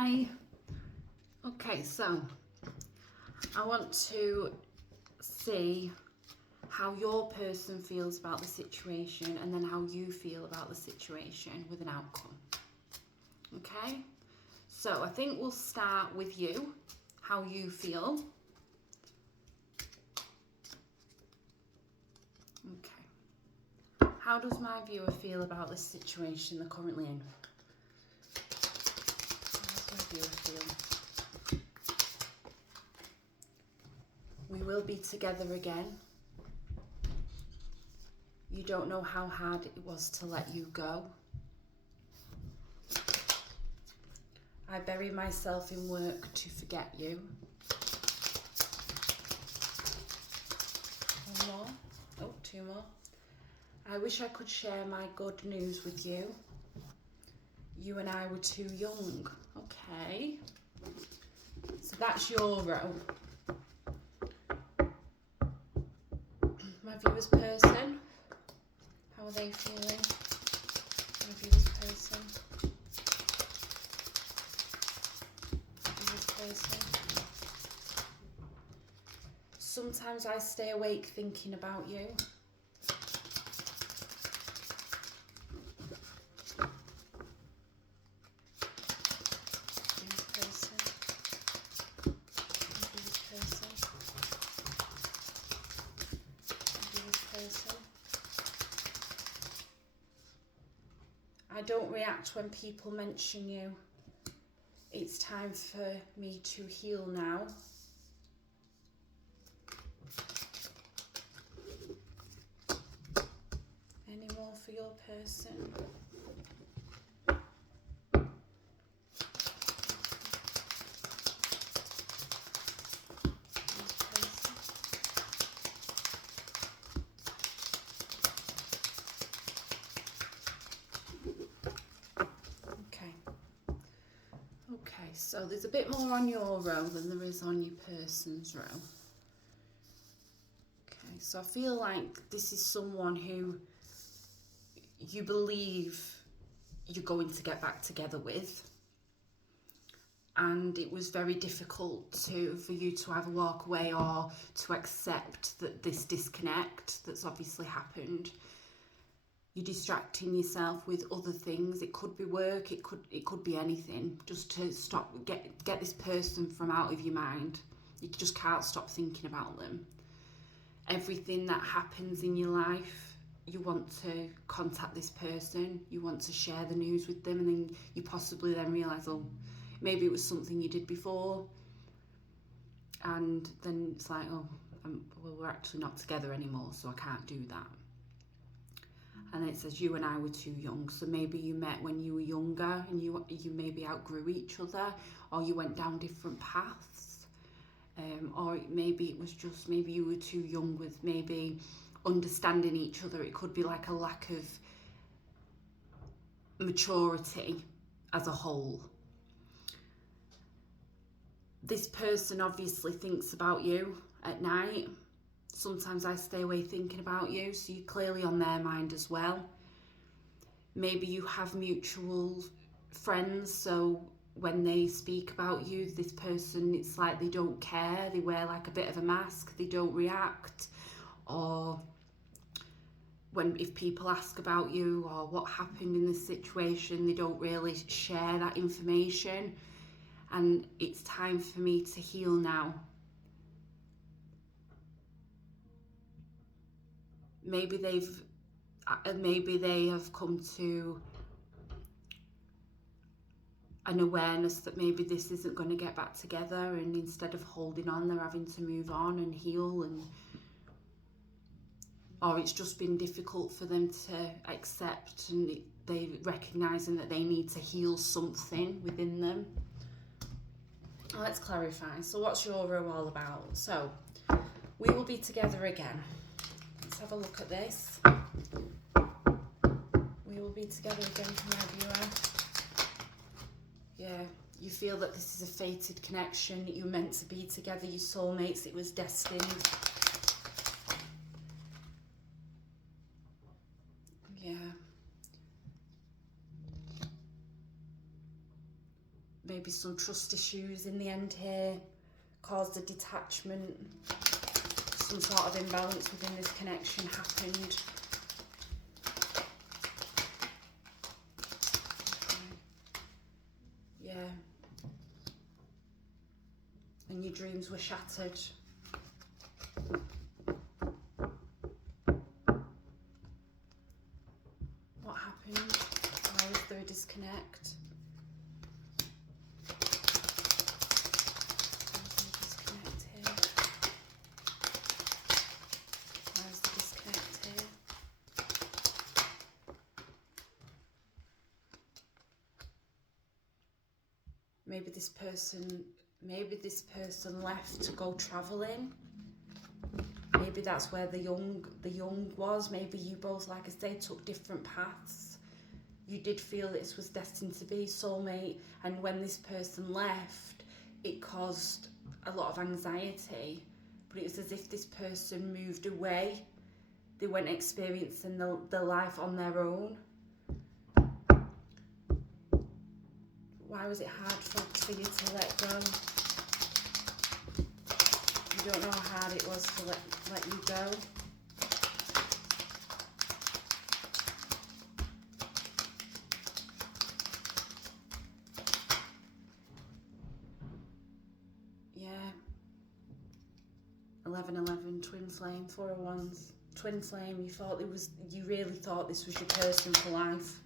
Hi. Okay, so I want to see how your person feels about the situation and then how you feel about the situation with an outcome. Okay? So I think we'll start with you, how you feel. Okay. How does my viewer feel about this situation they're currently in? How does my viewer feel? We will be together again. You don't know how hard it was to let you go. I bury myself in work to forget you. One more. Oh, two more. I wish I could share my good news with you. You and I were too young. Okay. So that's your row. My viewer's person. How are they feeling? My viewer's person. My viewer's person. Sometimes I stay awake thinking about you. I don't react when people mention you. It's time for me to heal now. Any more for your person? Okay, so there's a bit more on your row than there is on your person's row. Okay, so I feel like this is someone who you believe you're going to get back together with. And it was very difficult for you to either walk away or to accept that this disconnect that's obviously happened. You're distracting yourself with other things. It could be work, it could be anything, just to get this person from out of your mind. You just can't stop thinking about them. Everything that happens in your life, you want to contact this person, you want to share the news with them, and then you possibly then realise, oh, maybe it was something you did before, and then it's like, oh, well, we're actually not together anymore, so I can't do that. And then it says you and I were too young. So maybe you met when you were younger and you maybe outgrew each other, or you went down different paths. Or maybe it was just maybe you were too young with maybe understanding each other. It could be like a lack of maturity as a whole. This person obviously thinks about you at night. Sometimes I stay away thinking about you, so you're clearly on their mind as well. Maybe you have mutual friends, so when they speak about you, this person, it's like they don't care, they wear like a bit of a mask, they don't react. Or if people ask about you or what happened in this situation, they don't really share that information. And it's time for me to heal now. Maybe they have come to an awareness that maybe this isn't going to get back together, and instead of holding on, they're having to move on and heal, or it's just been difficult for them to accept, and they recognising that they need to heal something within them. Let's clarify. So what's your row all about? So we will be together again. Let's have a look at this. We will be together again for my viewer. Yeah, you feel that this is a fated connection, that you're meant to be together, your soulmates, it was destined. Yeah. maybe some trust issues in the end here, caused a detachment, some sort of imbalance within this connection happened. Yeah. And your dreams were shattered. What happened? Why was there a disconnect? Maybe this person left to go travelling. Maybe that's where the young was. Maybe you both, like I say, took different paths. You did feel this was destined to be soulmate, and when this person left, it caused a lot of anxiety. But it was as if this person moved away. They weren't experiencing the life on their own. Why was it hard for you to let go? You don't know how hard it was to let you go. Yeah. 1111, twin flame, 401s, twin flame. You really thought this was your person for life.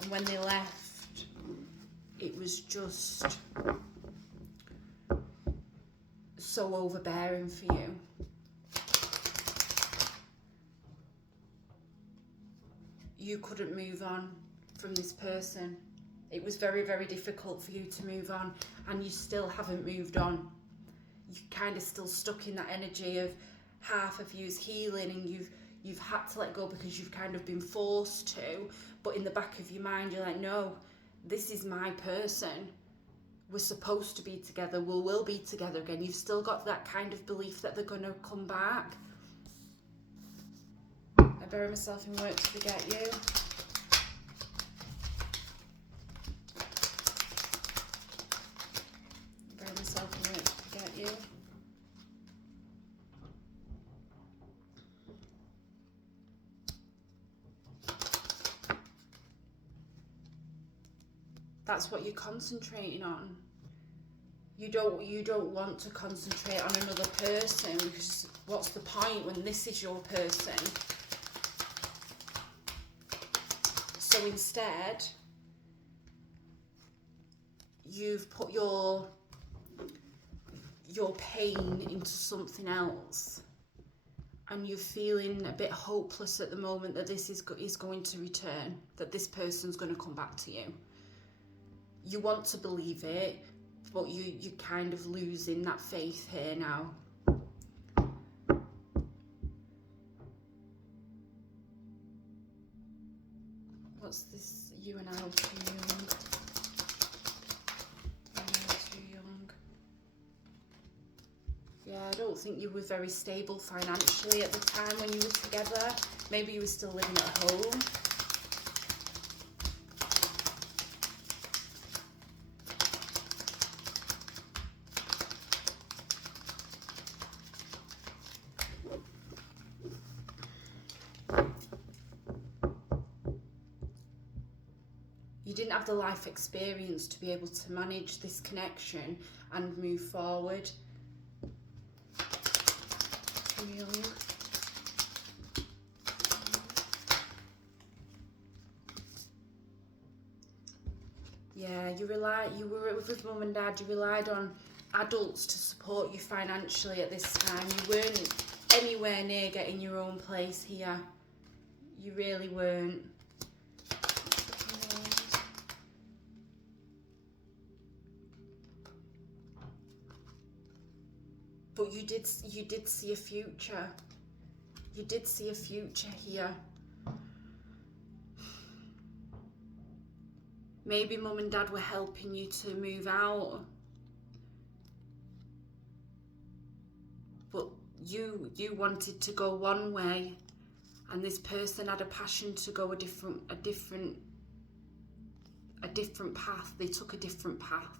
And when they left, it was just so overbearing for you. You couldn't move on from this person. It was very, very difficult for you to move on, and you still haven't moved on. You're kind of still stuck in that energy of half of you's healing, and you've had to let go because you've kind of been forced to, but in the back of your mind you're like, no, this is my person. We're supposed to be together. We'll be together again. You've still got that kind of belief that they're going to come back. I bury myself in work to forget you. I bury myself in work to forget you. That's what you're concentrating on. You don't want to concentrate on another person, because what's the point when this is your person? So instead, you've put your pain into something else, and you're feeling a bit hopeless at the moment that this is going to return, that this person's going to come back to you. You want to believe it, but you're kind of losing that faith here now. What's this? You and I are too young. You and I are too young. Yeah, I don't think you were very stable financially at the time when you were together. Maybe you were still living at home. You didn't have the life experience to be able to manage this connection and move forward. Too young. Yeah, you were with mum and dad, you relied on adults to support you financially at this time. You weren't anywhere near getting your own place here. You really weren't. But you did see a future. You did see a future here. Maybe mum and dad were helping you to move out. But you wanted to go one way, And this person had a passion to go a different path. They took a different path.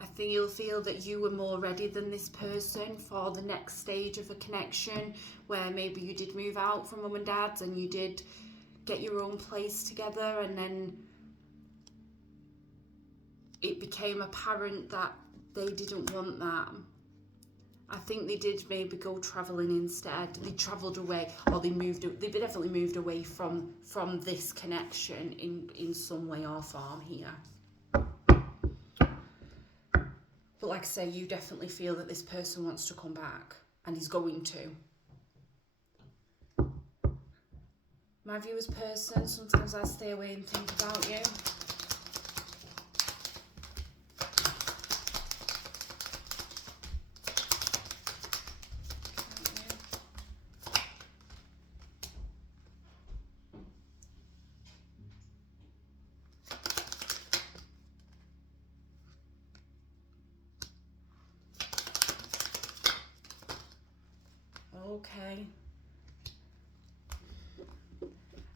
I think you'll feel that you were more ready than this person for the next stage of a connection, where maybe you did move out from mum and dad's and you did get your own place together, and then it became apparent that they didn't want that. I think they did maybe go travelling instead. They travelled away, or they definitely moved away from this connection in some way or form here. But like I say, you definitely feel that this person wants to come back, and he's going to. My viewers person, sometimes I stay away and think about you. Okay.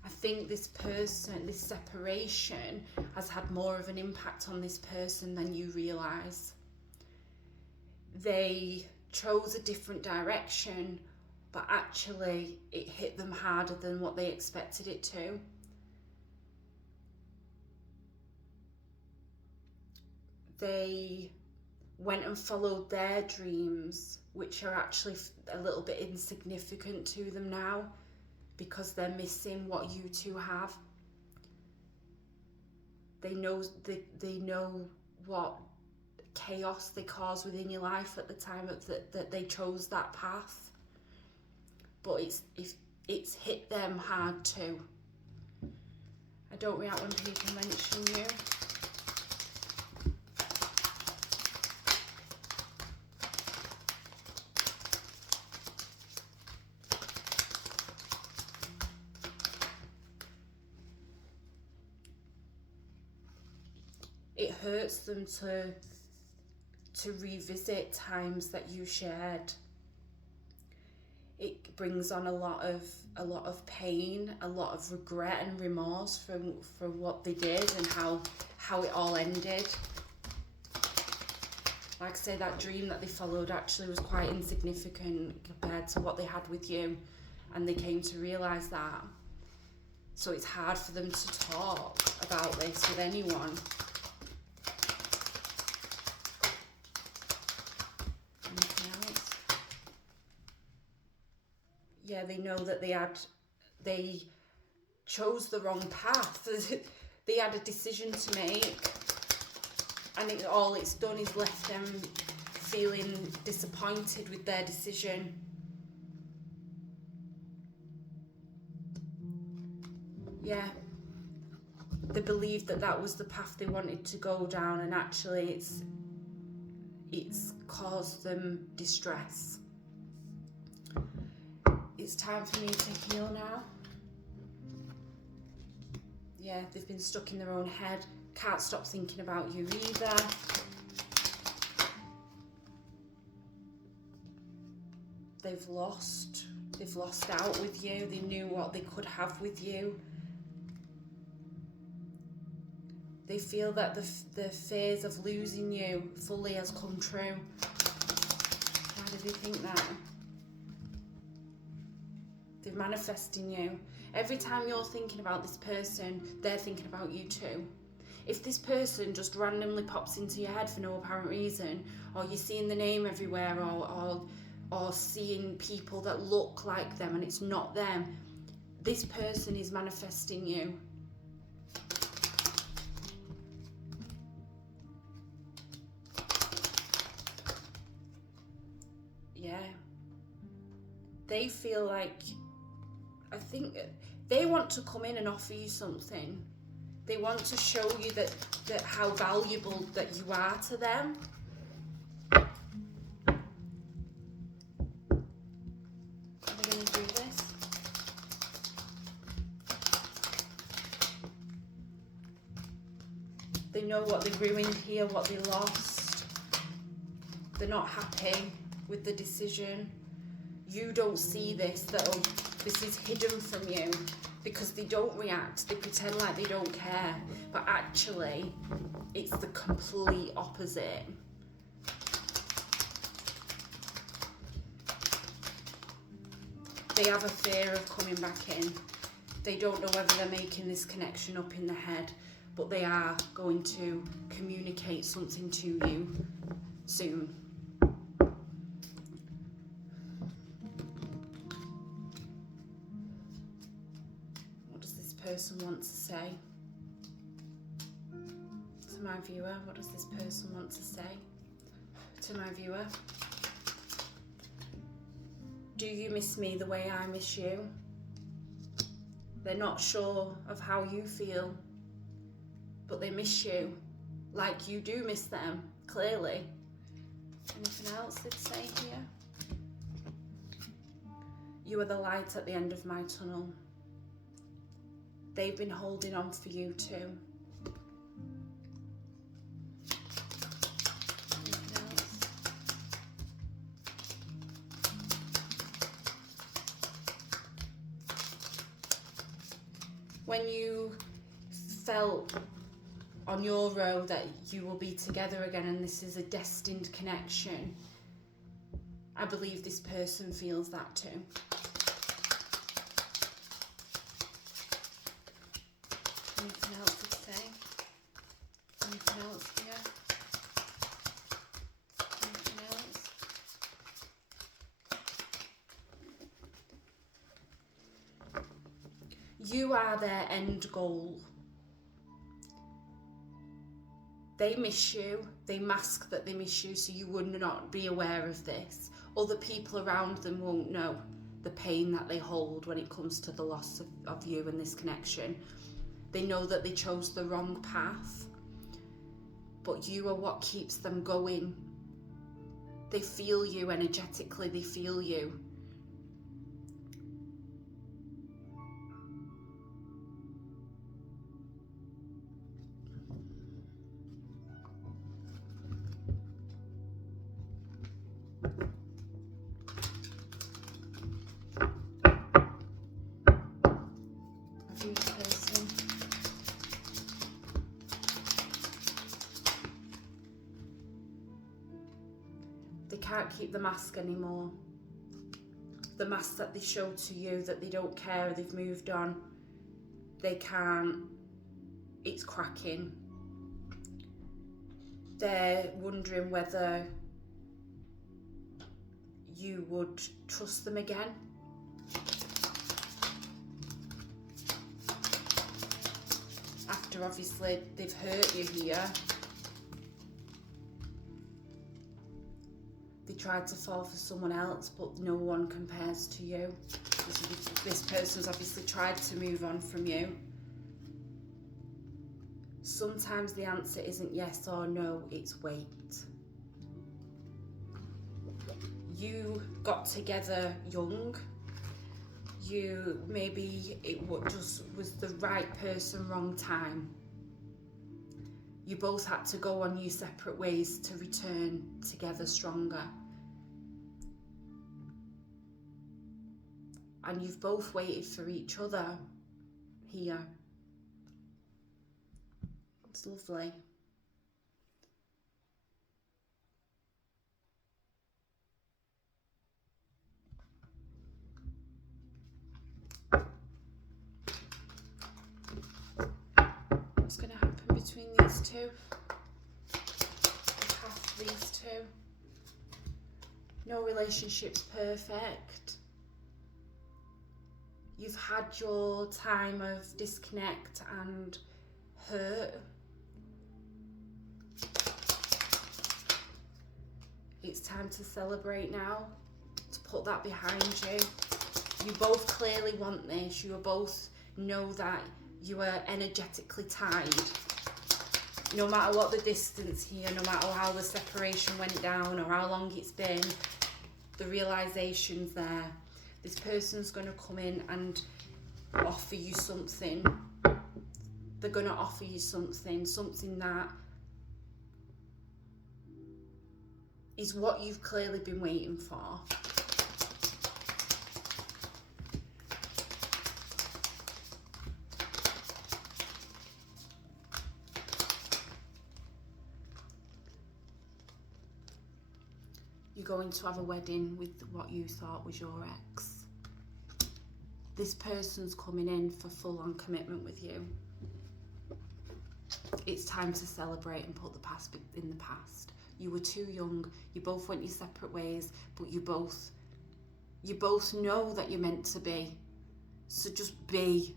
I think this person, this separation has had more of an impact on this person than you realise. They chose a different direction, but actually it hit them harder than what they expected it to. They went and followed their dreams, which are actually a little bit insignificant to them now, because they're missing what you two have. They know what chaos they caused within your life at the time that they chose that path, but it's hit them hard too. I don't react when people mention you. It hurts them to revisit times that you shared. It brings on a lot of pain, a lot of regret and remorse for what they did and how it all ended. Like I say, that dream that they followed actually was quite insignificant compared to what they had with you, and they came to realise that. So it's hard for them to talk about this with anyone. Yeah, they know that they chose the wrong path. They had a decision to make, and all it's done is left them feeling disappointed with their decision. Yeah, they believed that was the path they wanted to go down, and actually it's caused them distress. It's time for me to heal now. Yeah, they've been stuck in their own head. Can't stop thinking about you either. They've lost out with you. They knew what they could have with you. They feel that the fears of losing you fully has come true. Why do they think that? They're manifesting you. Every time you're thinking about this person, they're thinking about you too. If this person just randomly pops into your head for no apparent reason, or you're seeing the name everywhere, or seeing people that look like them and it's not them, this person is manifesting you. Yeah. They feel like, I think they want to come in and offer you something. They want to show you that how valuable that you are to them. Are they going to do this? They know what they ruined here, what they lost. They're not happy. with the decision. You don't see this, though. This is hidden from you because they don't react. They pretend like they don't care. But actually, it's the complete opposite. They have a fear of coming back in. They don't know whether they're making this connection up in the head, but they are going to communicate something to you soon. What does this person want to say? To my viewer, what does this person want to say? To my viewer. Do you miss me the way I miss you? They're not sure of how you feel, but they miss you like you do miss them, clearly. Anything else they'd say here? You are the light at the end of my tunnel. They've been holding on for you too. When you felt on your road that you will be together again and this is a destined connection, I believe this person feels that too. Anything else to say? Anything else here? Anything else? You are their end goal. They miss you. They mask that they miss you so you would not be aware of this. Other people around them won't know the pain that they hold when it comes to the loss of you and this connection. They know that they chose the wrong path, but you are what keeps them going. They feel you energetically, they feel you. They can't keep the mask anymore. The mask that they show to you that they don't care, they've moved on. They can't. It's cracking. They're wondering whether you would trust them again. After obviously they've hurt you here. They tried to fall for someone else, but no one compares to you. This person's obviously tried to move on from you. Sometimes the answer isn't yes or no, it's wait. You got together young. Maybe it just was the right person, wrong time. You both had to go on your separate ways to return together stronger. And you've both waited for each other here. It's lovely. What's going to happen between these two? Past these two. No relationship's perfect. You've had your time of disconnect and hurt. It's time to celebrate now, to put that behind you. You both clearly want this. You both know that you are energetically tied. No matter what the distance here, no matter how the separation went down or how long it's been, the realization's there. This person's going to come in and offer you something. They're going to offer you something that is what you've clearly been waiting for. You're going to have a wedding with what you thought was your ex. This person's coming in for full-on commitment with you. It's time to celebrate and put the past in the past. You were too young. You both went your separate ways, but you both know that you're meant to be. So just be.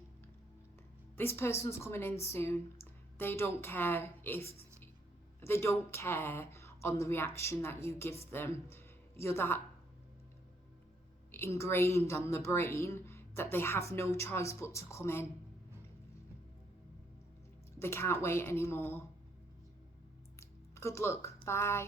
This person's coming in soon. They don't care on the reaction that you give them. You're that ingrained on the brain that they have no choice but to come in. They can't wait anymore. Good luck. Bye.